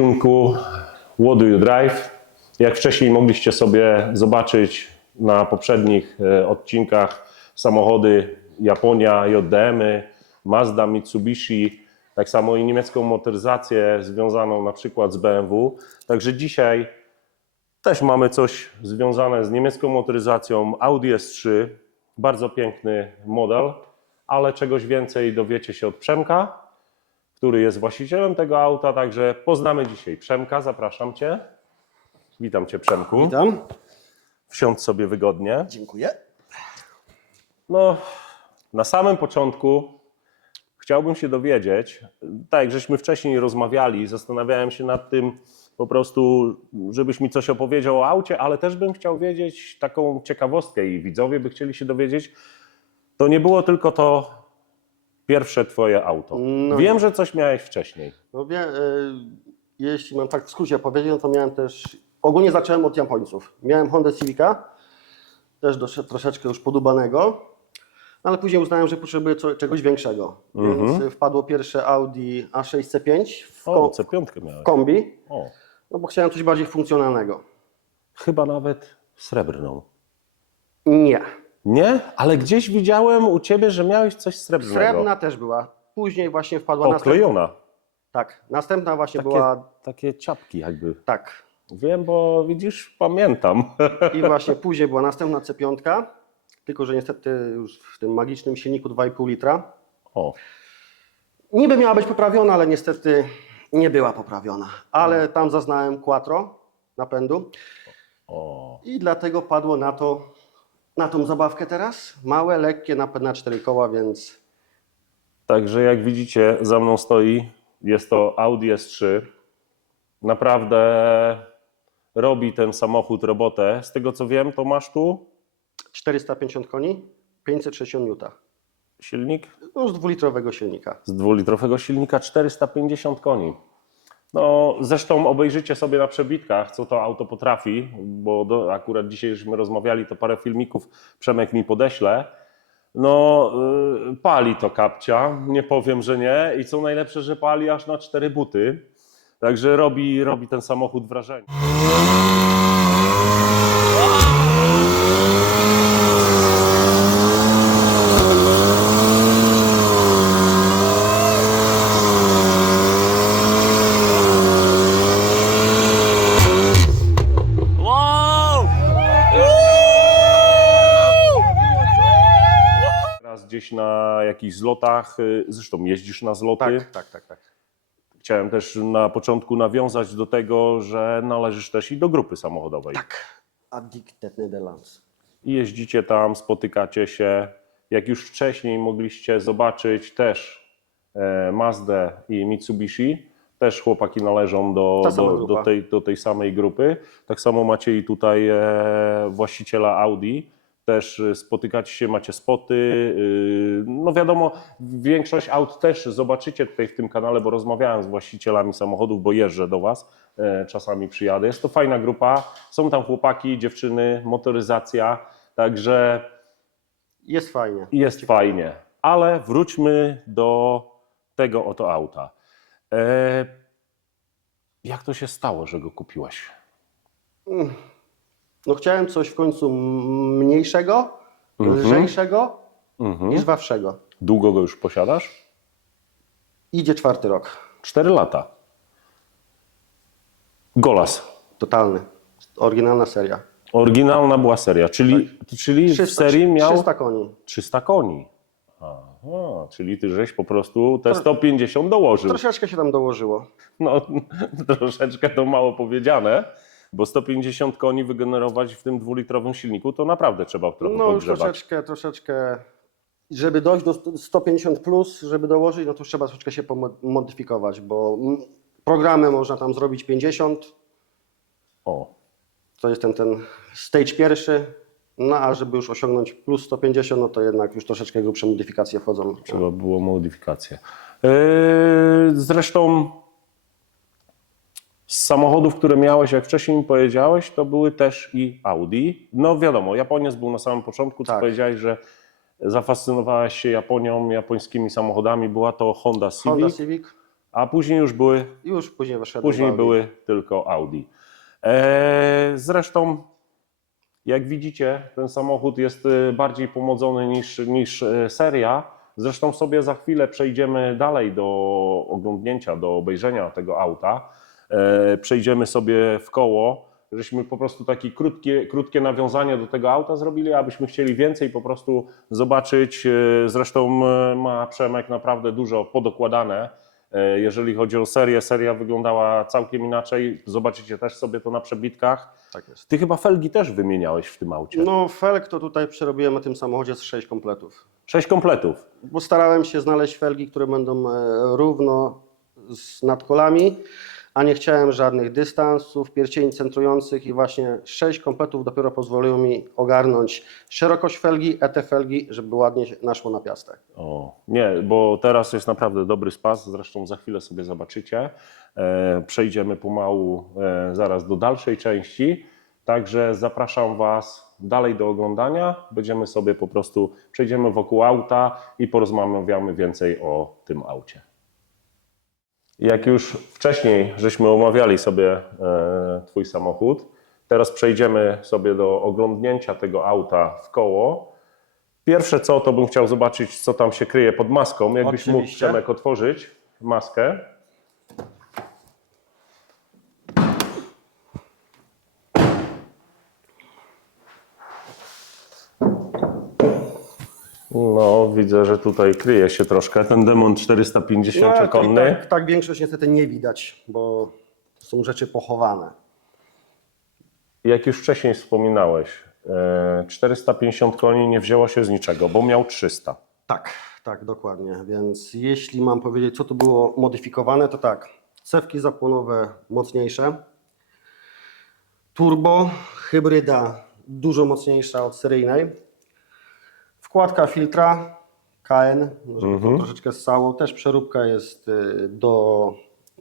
odcinku What Do You Drive? Jak wcześniej mogliście sobie zobaczyć na poprzednich odcinkach, samochody Japonia, JDM-y, Mazda, Mitsubishi, tak samo i niemiecką motoryzację związaną na przykład z BMW. Także dzisiaj też mamy coś związane z niemiecką motoryzacją, Audi S3, bardzo piękny model, ale czegoś więcej dowiecie się od Przemka, który jest właścicielem tego auta, także poznamy dzisiaj Przemka, zapraszam Cię. Witam Cię, Przemku. Witam. Wsiądź sobie wygodnie. Dziękuję. No, na samym początku chciałbym się dowiedzieć, tak jak żeśmy wcześniej rozmawiali, zastanawiałem się nad tym po prostu, żebyś mi coś opowiedział o aucie, ale też bym chciał wiedzieć taką ciekawostkę i widzowie by chcieli się dowiedzieć, to nie było tylko to pierwsze Twoje auto. No Wiem, nie. że coś miałeś wcześniej. No jeśli mam tak w skrócie powiedzieć, no to miałem też, ogólnie zacząłem od Japońców. Miałem Hondę Civica, też troszeczkę już podubanego, ale później uznałem, że potrzebuję czegoś większego. Więc wpadło pierwsze Audi A6 C5 O, C5 miałeś. kombi, O, no bo chciałem coś bardziej funkcjonalnego. chyba nawet srebrną. Nie. Nie? Ale gdzieś widziałem u Ciebie, że miałeś coś srebrnego. Srebrna też była. Później właśnie wpadła następna. Oklejona. Tak, następna właśnie była. Takie ciapki jakby. Tak. Wiem, bo widzisz, pamiętam. I właśnie później była następna C5, tylko że niestety już w tym magicznym silniku 2,5 litra. O, Niby miała być poprawiona, ale niestety nie była poprawiona. Ale tam zaznałem quattro napędu o. i dlatego padło na tą zabawkę teraz. Małe, lekkie, napęd na 4 koła, więc Także jak widzicie, za mną stoi, jest to Audi S3. Naprawdę robi ten samochód robotę. Z tego co wiem, to masz tu 450 koni, 560 N. silnik No z 2-litrowego silnika. z 2-litrowego silnika, 450 koni. No, zresztą obejrzycie sobie na przebitkach, co to auto potrafi, bo akurat dzisiaj żeśmy rozmawiali, to parę filmików Przemek mi podeśle. No, pali to kapcia, nie powiem, że nie. I co najlepsze, że pali aż na 4 buty. Także robi ten samochód wrażenie. Teraz gdzieś na jakichś zlotach, zresztą jeździsz na zloty. Tak. Chciałem też na początku nawiązać do tego, że należysz też i do grupy samochodowej. Tak. Addicted Netherlands. I jeździcie tam, spotykacie się. Jak już wcześniej mogliście zobaczyć też Mazdę i Mitsubishi, też chłopaki należą do tej samej grupy. Tak samo macie i tutaj właściciela Audi. Też spotykacie się, macie spoty. No wiadomo, większość aut też zobaczycie tutaj w tym kanale, bo rozmawiałem z właścicielami samochodów, bo jeżdżę do Was, czasami przyjadę. Jest to fajna grupa, są tam chłopaki, dziewczyny, motoryzacja, także Jest fajnie. jest fajnie. Ale wróćmy do tego oto auta. Jak to się stało, że go kupiłeś? No chciałem coś w końcu mniejszego, lżejszego i żwawszego. Długo go już posiadasz? Idzie 4. rok. 4 lata. Golas. Totalny. Oryginalna seria. Oryginalna była seria, czyli w serii miał 300 koni. 300 koni. Aha, czyli ty żeś po prostu te 150 dołożył. Troszeczkę się tam dołożyło. No, troszeczkę to mało powiedziane, bo 150 koni wygenerować w tym 2-litrowym silniku to naprawdę trzeba trochę No już podgrzewać. troszeczkę, żeby dojść do 150 plus, żeby dołożyć, no to już trzeba troszeczkę się modyfikować, bo programy można tam zrobić 50, O, to jest ten stage pierwszy, no a żeby już osiągnąć plus 150, no to jednak już troszeczkę grubsze modyfikacje wchodzą. trzeba było modyfikację. Zresztą z samochodów, które miałeś, jak wcześniej mi powiedziałeś, to były też i Audi. No wiadomo, Japoniec był na samym początku, co Tak. powiedziałeś, że zafascynowałeś się Japonią, japońskimi samochodami. Była to Honda Civic. Honda Civic. A później już były, Już później wyszedłem później w Audi. były tylko Audi. Zresztą, jak widzicie, ten samochód jest bardziej pomodzony niż seria. Zresztą sobie za chwilę przejdziemy dalej do oglądnięcia, do obejrzenia tego auta. Przejdziemy sobie w koło. Żeśmy po prostu takie krótkie nawiązanie do tego auta zrobili, abyśmy chcieli więcej po prostu zobaczyć. Zresztą ma Przemek naprawdę dużo podokładane. Jeżeli chodzi o serię, seria wyglądała całkiem inaczej. Zobaczycie też sobie to na przebitkach. Tak jest. Ty chyba felgi też wymieniałeś w tym aucie. No felg to tutaj przerobiłem na tym samochodzie z 6 kompletów. 6 kompletów. Bo starałem się znaleźć felgi, które będą równo z nadkolami, a nie chciałem żadnych dystansów, pierścieni centrujących i właśnie 6 kompletów dopiero pozwoliło mi ogarnąć szerokość felgi, felgi, żeby ładnie naszło na piastę. O, nie, bo teraz jest naprawdę dobry spas, zresztą za chwilę sobie zobaczycie. Przejdziemy pomału zaraz do dalszej części, także zapraszam Was dalej do oglądania. Będziemy sobie po prostu, przejdziemy wokół auta i porozmawiamy więcej o tym aucie. Jak już wcześniej żeśmy omawiali sobie Twój samochód, teraz przejdziemy sobie do oglądnięcia tego auta w koło. Pierwsze co, to bym chciał zobaczyć, co tam się kryje pod maską. Jakbyś mógł, Oczywiście. Przemek, otworzyć maskę. No, widzę, że tutaj kryje się troszkę ten Demon 450-konny. Tak większość niestety nie widać, bo są rzeczy pochowane. Jak już wcześniej wspominałeś, 450 koni nie wzięło się z niczego, bo miał 300. Tak, dokładnie. Więc jeśli mam powiedzieć, co tu było modyfikowane, to tak. Cewki zapłonowe mocniejsze. Turbo, hybryda dużo mocniejsza od seryjnej. Wkładka filtra KN, żeby to troszeczkę ssało. Też przeróbka jest do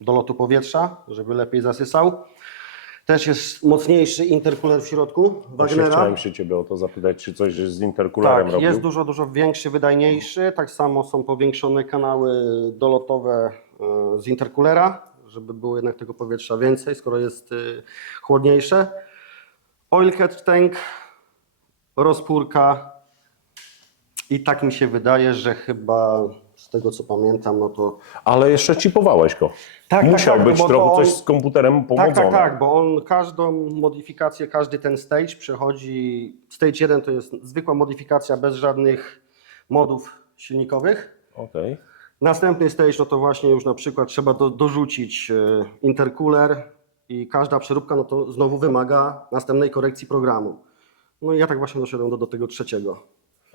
lotu powietrza, żeby lepiej zasysał. Też jest mocniejszy intercooler w środku Właśnie Wagnera. chciałem się Ciebie o to zapytać, czy coś z intercoolerem Tak, robił? jest dużo większy, wydajniejszy. Tak samo są powiększone kanały dolotowe z intercoolera, żeby było jednak tego powietrza więcej, skoro jest chłodniejsze. Oil catch tank, rozpórka i tak mi się wydaje, że chyba z tego co pamiętam, no to... Ale jeszcze chipowałeś go. Musiał być bo trochę to coś z komputerem pomodzone. Tak, bo on każdą modyfikację, każdy ten stage przechodzi. Stage 1 to jest zwykła modyfikacja bez żadnych modów silnikowych. Okej. Następny stage no to właśnie już na przykład trzeba dorzucić intercooler i każda przeróbka no to znowu wymaga następnej korekcji programu. No i ja tak właśnie doszedłem do tego trzeciego.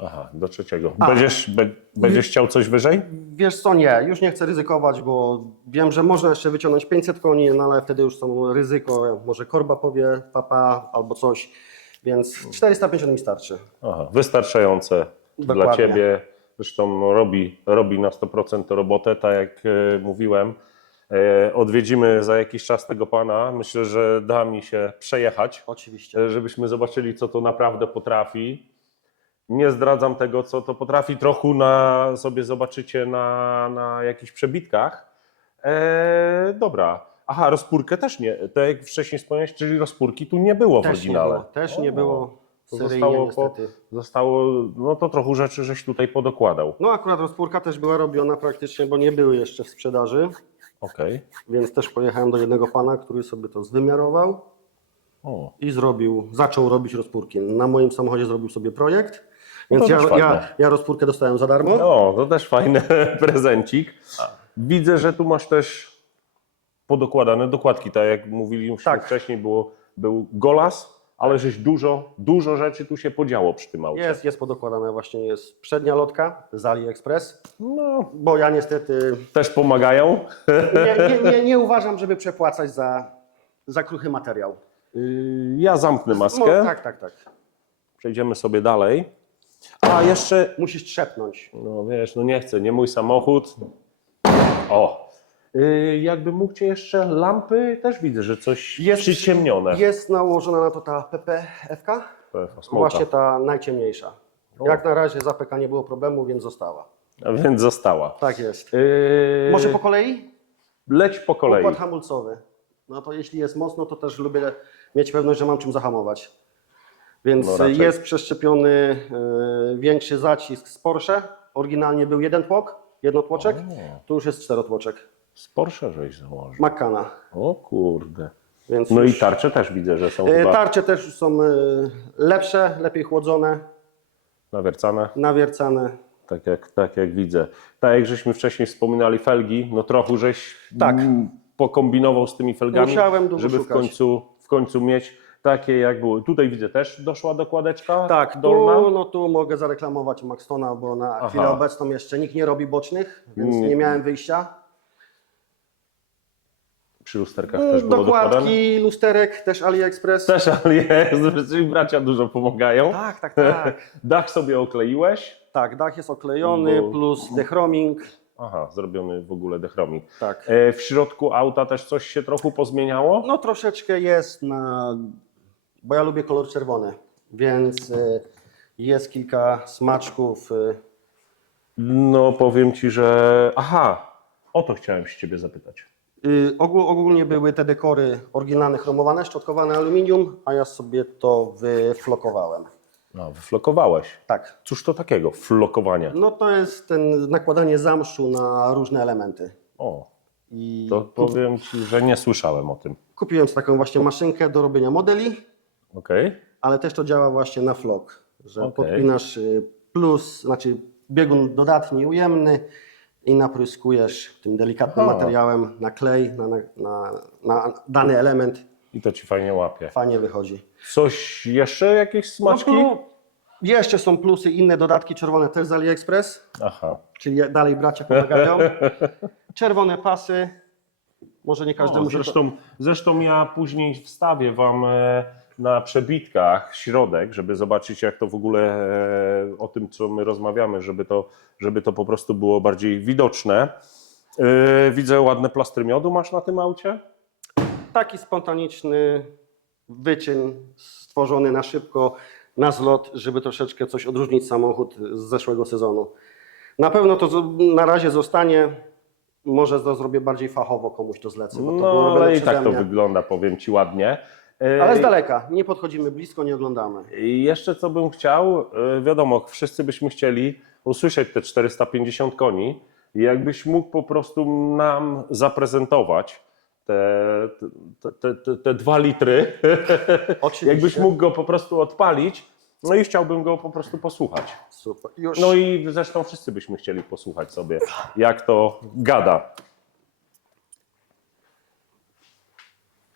Aha, do trzeciego. Będziesz chciał coś wyżej? Wiesz co, nie, już nie chcę ryzykować, bo wiem, że można jeszcze wyciągnąć 500 koni, no ale wtedy już są ryzyko, może korba powie papa albo coś, więc 450 mi starczy. Aha, wystarczające dla Dokładnie. Ciebie. Zresztą no, robi na 100% robotę, tak jak mówiłem. Odwiedzimy za jakiś czas tego pana. Myślę, że da mi się przejechać, Oczywiście. żebyśmy zobaczyli, co to naprawdę potrafi. Nie zdradzam tego, co to potrafi. Trochę sobie zobaczycie na jakichś przebitkach. Dobra. Aha, rozpórkę też nie. Tak jak wcześniej wspomniałeś, czyli rozpórki tu nie było w oryginale. Też nie było To seryjnie niestety. zostało, no to trochę rzeczy żeś tutaj podokładał. No akurat rozpórka też była robiona praktycznie, bo nie były jeszcze w sprzedaży, Okej. więc też pojechałem do jednego pana, który sobie to zwymiarował O, i zaczął robić rozpórki. Na moim samochodzie zrobił sobie projekt, więc to też fajne. ja rozpórkę dostałem za darmo. no, to też fajny prezencik. Widzę, że tu masz też podokładane dokładki, tak jak mówiliśmy Tak. wcześniej, był golas, ale żeś dużo rzeczy tu się podziało przy tym aucie. Jest podokładane, właśnie jest przednia lotka z AliExpress, No, bo ja niestety też pomagają. nie uważam, żeby przepłacać za kruchy materiał. Ja zamknę maskę, Tak. przejdziemy sobie dalej. A jeszcze, Musisz trzepnąć. no wiesz, no nie chcę, nie mój samochód. O, jakby mógł Cię jeszcze lampy, też widzę, że coś jest przyciemnione. Jest nałożona na to ta PPF-ka, Smoka. właśnie ta najciemniejsza. Jak na razie z APK nie było problemu, więc została. A więc została. Tak jest. Może po kolei? Leć po kolei. Układ hamulcowy. No to jeśli jest mocno, to też lubię mieć pewność, że mam czym zahamować. Więc No raczej. jest przeszczepiony większy zacisk z Porsche. Oryginalnie był jeden tłok, jednotłoczek. Tu już jest czterotłoczek. Z Porsche żeś założył. Makana. O kurde. Więc No już, i tarcze też widzę, że są chyba tarcze też już są lepsze, lepiej chłodzone, nawiercane. nawiercane. Tak jak widzę. Tak jak żeśmy wcześniej wspominali, felgi, no trochę żeś Tak. pokombinował z tymi felgami, Musiałem długo żeby szukać. w końcu mieć takie jak były. Tutaj widzę też doszła dokładeczka Tak, dolna. tu mogę zareklamować Maxtona, bo na Aha. chwilę obecną jeszcze nikt nie robi bocznych, więc nie miałem wyjścia. Przy lusterkach też było dokładane. Dokładki, lusterek, też AliExpress. Też, ale jest, czyli bracia dużo pomagają. Tak. Dach sobie okleiłeś. Tak, dach jest oklejony, Bo- plus dechroming. Aha, zrobiony w ogóle dechroming. Tak. W środku auta też coś się trochę pozmieniało? No troszeczkę jest bo ja lubię kolor czerwony, więc jest kilka smaczków. No powiem Ci, że... Aha, o to chciałem się Ciebie zapytać. Ogólnie były te dekory oryginalne, chromowane, szczotkowane aluminium, a ja sobie to wyflokowałem. No, wyflokowałeś. Tak. Cóż to takiego? Flokowanie. No to jest nakładanie zamszu na różne elementy. O, I to powiem Ci, że nie słyszałem o tym. kupiłem sobie taką właśnie maszynkę do robienia modeli, Okej. ale też to działa właśnie na flok, że Okej. podpinasz znaczy biegun dodatni, ujemny i napryskujesz tym delikatnym Aha. materiałem na klej, na dany element. I to Ci fajnie łapie. Fajnie wychodzi. Coś jeszcze? Jakieś smaczki? Jeszcze są plusy, inne dodatki czerwone też z AliExpress, Aha. czyli dalej bracia pomagają. Czerwone pasy, może nie każdemu się to... Zresztą ja później wstawię Wam na przebitkach środek, żeby zobaczyć jak to w ogóle o tym co my rozmawiamy, żeby to po prostu było bardziej widoczne. Widzę ładne plastry miodu masz na tym aucie? Taki spontaniczny wyczyn stworzony na szybko, na zlot, żeby troszeczkę coś odróżnić samochód z zeszłego sezonu. Na pewno to na razie zostanie, może to zrobię bardziej fachowo, komuś to zlecę. Bo to było No robione ale i przeze tak to mnie. wygląda, powiem Ci ładnie. Ale z daleka, nie podchodzimy blisko, nie oglądamy. I jeszcze co bym chciał, wiadomo, wszyscy byśmy chcieli usłyszeć te 450 koni i jakbyś mógł po prostu nam zaprezentować te 2 litry, Oczywiście. jakbyś mógł go po prostu odpalić, no i chciałbym go po prostu posłuchać. Super. Już. No i zresztą wszyscy byśmy chcieli posłuchać sobie, jak to gada.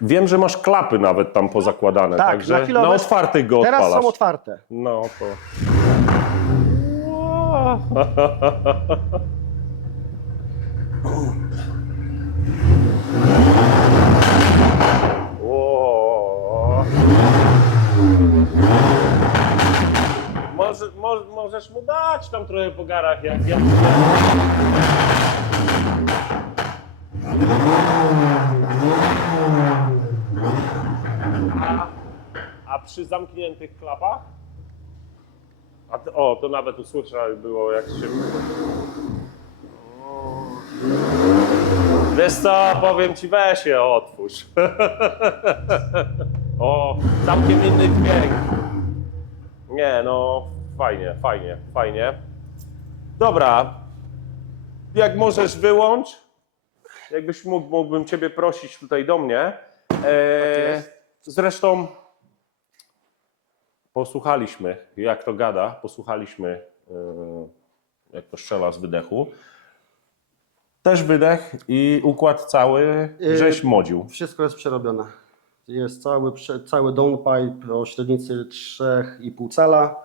Wiem, że masz klapy nawet tam pozakładane, Tak, także na chwilę na obecną- otwartych go Teraz odpalasz. są otwarte. No to... O. Możesz mu dać tam trochę po garach, jak ja. A przy zamkniętych klapach? To nawet usłyszałem było jak się... Wiesz co, powiem Ci, weź je otwórz. O, całkiem inny dźwięk. Nie, no fajnie. Dobra, jak możesz wyłącz, jakbyś mógłbym Ciebie prosić tutaj do mnie. Zresztą posłuchaliśmy, jak to gada, posłuchaliśmy, jak to strzela z wydechu. Też wydech i układ cały żeś modził. Wszystko jest przerobione. Jest cały downpipe o średnicy 3,5 cala.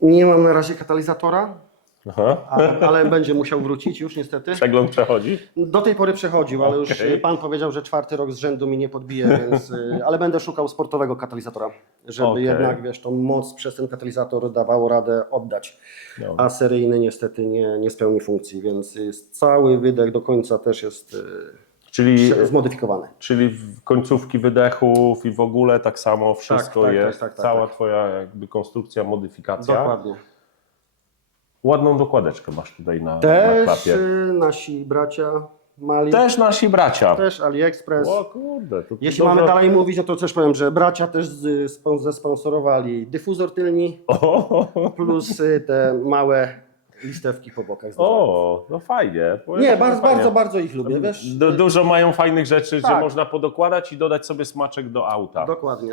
Nie mam na razie katalizatora, Aha. ale będzie musiał wrócić już niestety. Przegląd przechodzi? Do tej pory przechodził, ale już Okej. pan powiedział, że 4. rok z rzędu mi nie podbije, więc, ale będę szukał sportowego katalizatora, żeby Okej. jednak, wiesz, tą moc przez ten katalizator dawało radę oddać, Dobra. a seryjny niestety nie spełni funkcji, więc jest cały wydech do końca też jest Czyli zmodyfikowany. w końcówki wydechów i w ogóle tak samo wszystko tak, jest, tak, cała tak. Twoja jakby konstrukcja, modyfikacja. Dokładnie. Ładną dokładeczkę masz tutaj na Też klapie. nasi bracia Mali, Też nasi bracia. też AliExpress. O kurde. To Jeśli mamy dalej mówić, no to też powiem, że bracia też zesponsorowali dyfuzor tylni, plus te małe listewki po bokach. O, no fajnie. Powiem, Nie, że bardzo, fajnie. bardzo, bardzo ich lubię, wiesz? Dużo mają fajnych rzeczy, że Tak. można podokładać i dodać sobie smaczek do auta. Dokładnie,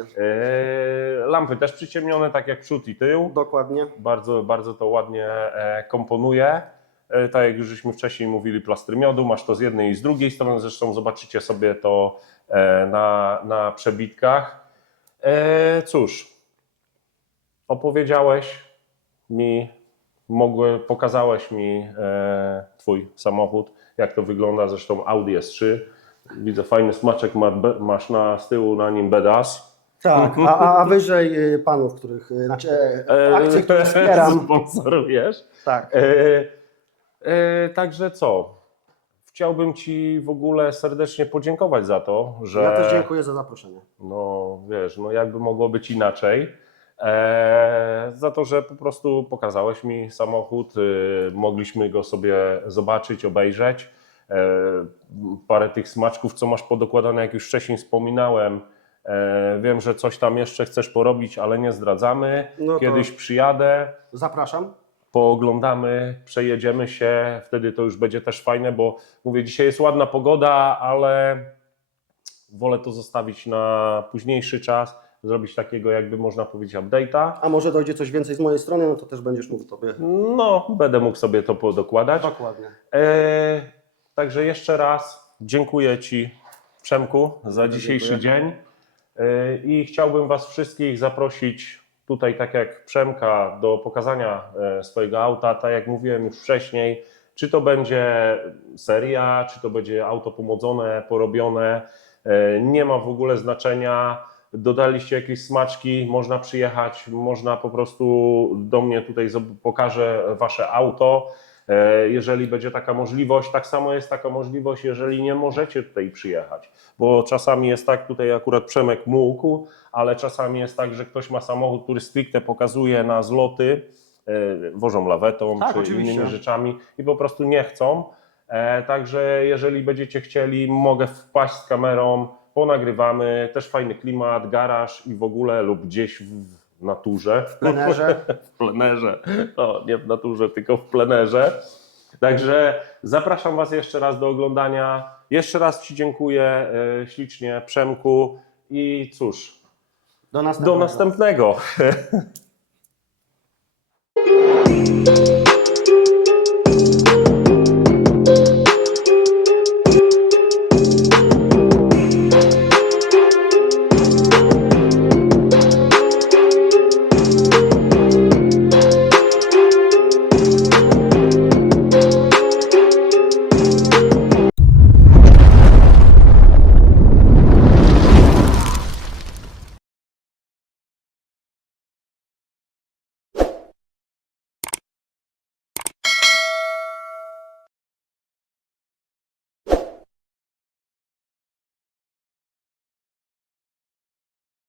Lampy też przyciemnione, tak jak przód i tył. dokładnie. Bardzo, bardzo to ładnie komponuje. Tak jak już żeśmy wcześniej mówili, plastry miodu, masz to z jednej i z drugiej strony, zresztą zobaczycie sobie to na przebitkach. Cóż, opowiedziałeś mi, pokazałeś mi Twój samochód, jak to wygląda, zresztą Audi S3. Widzę fajny smaczek, masz z tyłu na nim badass. Tak, a wyżej panów, których, znaczy akcje, które wspieram. Sponsorujesz. Tak. Także co? Chciałbym Ci w ogóle serdecznie podziękować za to, że... Ja też dziękuję za zaproszenie. No wiesz, no jakby mogło być inaczej. Za to, że po prostu pokazałeś mi samochód, mogliśmy go sobie zobaczyć, obejrzeć. Parę tych smaczków, co masz podokładane, jak już wcześniej wspominałem. Wiem, że coś tam jeszcze chcesz porobić, ale nie zdradzamy. No to- Kiedyś przyjadę, Zapraszam. pooglądamy, przejedziemy się, wtedy to już będzie też fajne, bo mówię, dzisiaj jest ładna pogoda, ale wolę to zostawić na późniejszy czas, zrobić takiego, jakby można powiedzieć, update'a. A może dojdzie coś więcej z mojej strony, no to też będziesz mógł tobie. No, będę mógł sobie to podokładać. Dokładnie. Także jeszcze raz dziękuję Ci, Przemku, za dzisiejszy dzień i chciałbym Was wszystkich zaprosić tutaj, tak jak Przemka, do pokazania swojego auta, tak jak mówiłem już wcześniej, czy to będzie seria, czy to będzie auto pomodzone, porobione, nie ma w ogóle znaczenia. Dodaliście jakieś smaczki, można przyjechać, można po prostu do mnie tutaj pokażę Wasze auto, jeżeli będzie taka możliwość. Tak samo jest taka możliwość, jeżeli nie możecie tutaj przyjechać, bo czasami jest tak, tutaj akurat Przemek mógł, ale czasami jest tak, że ktoś ma samochód, który stricte pokazuje na zloty, wożą lawetą Tak, czy oczywiście. innymi rzeczami i po prostu nie chcą. Także jeżeli będziecie chcieli, mogę wpaść z kamerą, ponagrywamy, też fajny klimat, garaż i w ogóle lub gdzieś w naturze. W plenerze. W plenerze, no nie w naturze, tylko w plenerze. Także zapraszam Was jeszcze raz do oglądania. Jeszcze raz Ci dziękuję ślicznie, Przemku, i cóż, Do następnego. do następnego.